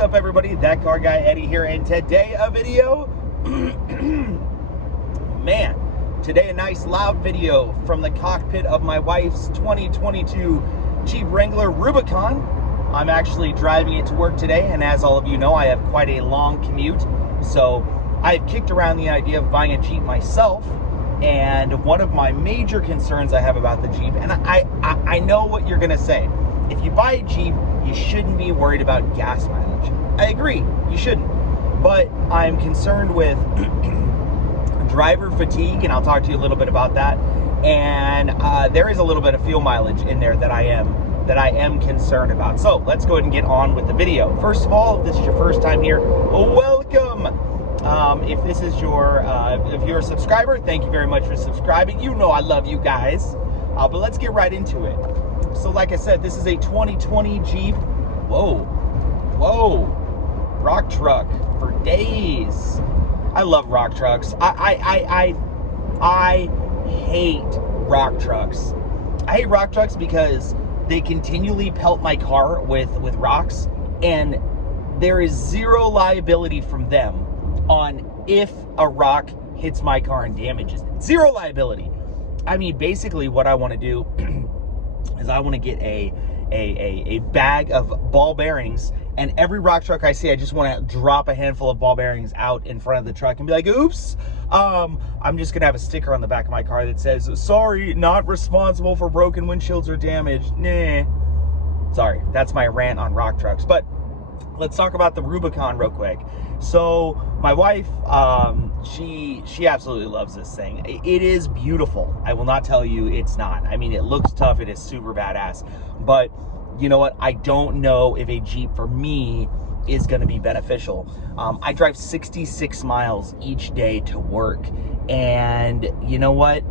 What's up, everybody? That car guy Eddie here, and today a video. Man, today a nice loud video from the cockpit of my wife's 2022 Jeep Wrangler Rubicon. I'm actually driving it to work today, and as all of you know, I have quite a long commute, so I've kicked around the idea of buying a Jeep myself. And one of my major concerns I have about the Jeep, and I know what you're gonna say. If you buy a Jeep, you shouldn't be worried about gas mileage. I agree, you shouldn't. But I'm concerned with driver fatigue, and I'll talk to you a little bit about that. And there is a little bit of fuel mileage in there that I am concerned about. So let's go ahead and get on with the video. First of all, if this is your first time here, welcome. If this is your, if you're a subscriber, thank you very much for subscribing. You know I love you guys. But let's get right into it. So like I said, this is a 2020 Jeep. Whoa, rock truck for days. I love rock trucks. I hate rock trucks. I hate rock trucks because they continually pelt my car with rocks, and there is zero liability from them on if a rock hits my car and damages it. Zero liability. I mean, basically what I want to do is I want to get a bag of ball bearings, and every rock truck I see, I just want to drop a handful of ball bearings out in front of the truck and be like, oops. I'm just gonna have a sticker on the back of my car that says, sorry, not responsible for broken windshields or damage. Nah. Sorry, that's my rant on rock trucks. But let's talk about the Rubicon real quick. So my wife, she absolutely loves this thing. It is beautiful. I will not tell you it's not. I mean, it looks tough. It is super badass. But you know what? I don't know if a Jeep for me is going to be beneficial. I drive 66 miles each day to work. And you know what?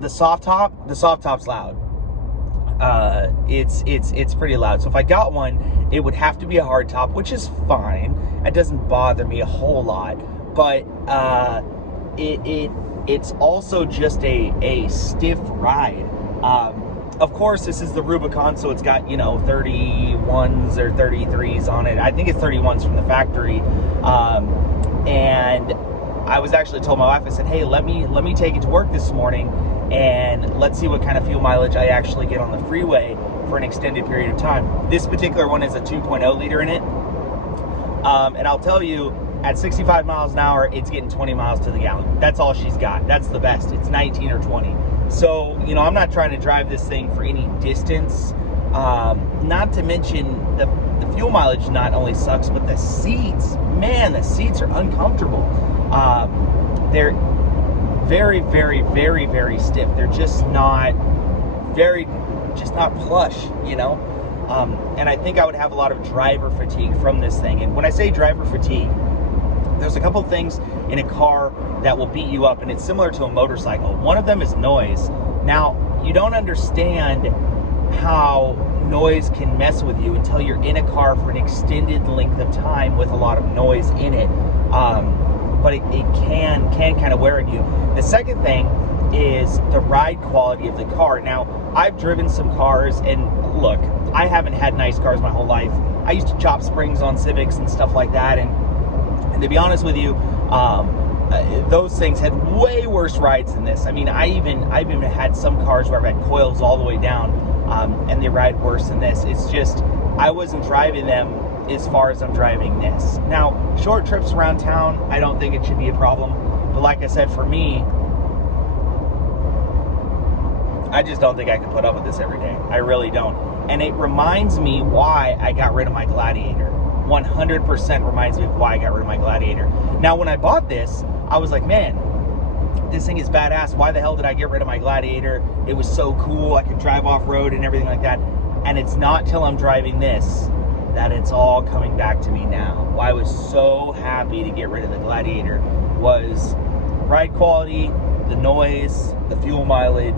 The soft top's loud. It's pretty loud. So if I got one, it would have to be a hard top, which is fine. It doesn't bother me a whole lot, but it's also just a stiff ride. Of course, this is the Rubicon, so it's got, you know, 31s or 33s on it. I think it's 31s from the factory. And I was actually told my wife, I said, hey, let me take it to work this morning, and let's see what kind of fuel mileage I actually get on the freeway for an extended period of time. This particular one is a 2.0 liter in it. And I'll tell you, at 65 miles an hour, it's getting 20 miles to the gallon. That's all she's got. That's the best. It's 19 or 20. So, you know, I'm not trying to drive this thing for any distance. Not to mention the fuel mileage not only sucks, but the seats, man, the seats are uncomfortable. They're very, very, very, very stiff. They're just not plush, you know? And I think I would have a lot of driver fatigue from this thing. And when I say driver fatigue, there's a couple of things in a car that will beat you up, and it's similar to a motorcycle. One of them is noise. Now, you don't understand how noise can mess with you until you're in a car for an extended length of time with a lot of noise in it. But it can kind of wear at you. The second thing is the ride quality of the car. Now, I've driven some cars, and look, I haven't had nice cars my whole life. I used to chop springs on Civics and stuff like that, and to be honest with you, those things had way worse rides than this. I mean, I've even had some cars where I've had coils all the way down, and they ride worse than this. It's just, I wasn't driving them as far as I'm driving this. Now, short trips around town, I don't think it should be a problem. But like I said, for me, I just don't think I could put up with this every day. I really don't. And it reminds me why I got rid of my Gladiator. 100% reminds me of why I got rid of my Gladiator. Now, when I bought this, I was like, man, this thing is badass. Why the hell did I get rid of my Gladiator? It was so cool. I could drive off-road and everything like that. And it's not till I'm driving this that it's all coming back to me now. Why I was so happy to get rid of the Gladiator was ride quality, the noise, the fuel mileage.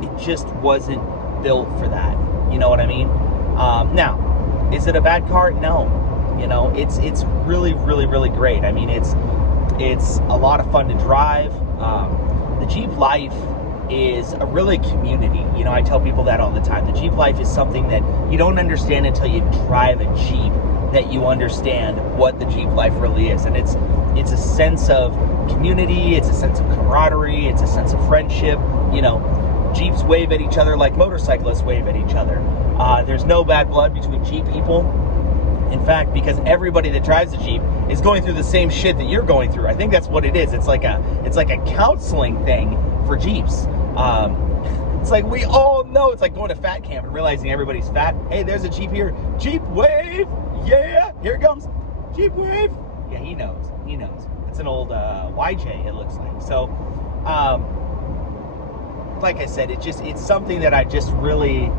It just wasn't built for that. You know what I mean? Now, is it a bad car? No. You know, it's really, really, really great. I mean, it's a lot of fun to drive. The Jeep life is a really community. You know, I tell people that all the time. The Jeep life is something that you don't understand until you drive a Jeep, that you understand what the Jeep life really is. And it's a sense of community, it's a sense of camaraderie, it's a sense of friendship. You know, Jeeps wave at each other like motorcyclists wave at each other. There's no bad blood between Jeep people. In fact, because everybody that drives a Jeep is going through the same shit that you're going through. I think that's what it is. It's like a counseling thing for Jeeps. It's like we all know. It's like going to fat camp and realizing everybody's fat. Hey, there's a Jeep here. Jeep wave. Yeah, here it comes. Jeep wave. Yeah, he knows. He knows. It's an old YJ, it looks like. So, like I said, it's something that I just really,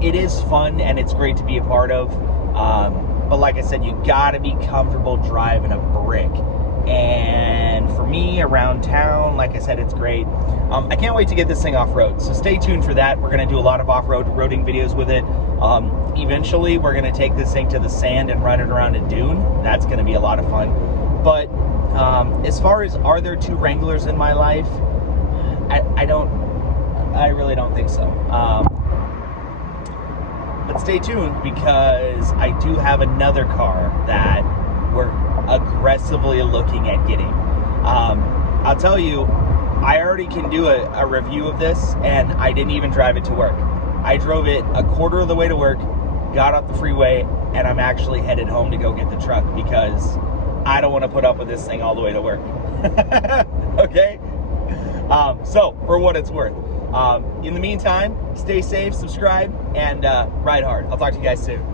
it is fun and it's great to be a part of. But like I said, you gotta be comfortable driving a brick. And for me, around town, like I said, it's great. I can't wait to get this thing off-road, so stay tuned for that. We're gonna do a lot of roading videos with it. Eventually, we're gonna take this thing to the sand and run it around a dune. That's gonna be a lot of fun. But as far as, are there two Wranglers in my life? I really don't think so. But stay tuned, because I do have another car that we're aggressively looking at getting. I'll tell you, I already can do a review of this, and I didn't even drive it to work. I drove it a quarter of the way to work, got off the freeway, and I'm actually headed home to go get the truck because I don't want to put up with this thing all the way to work. Okay? So, for what it's worth. In the meantime, stay safe, subscribe, and ride hard. I'll talk to you guys soon.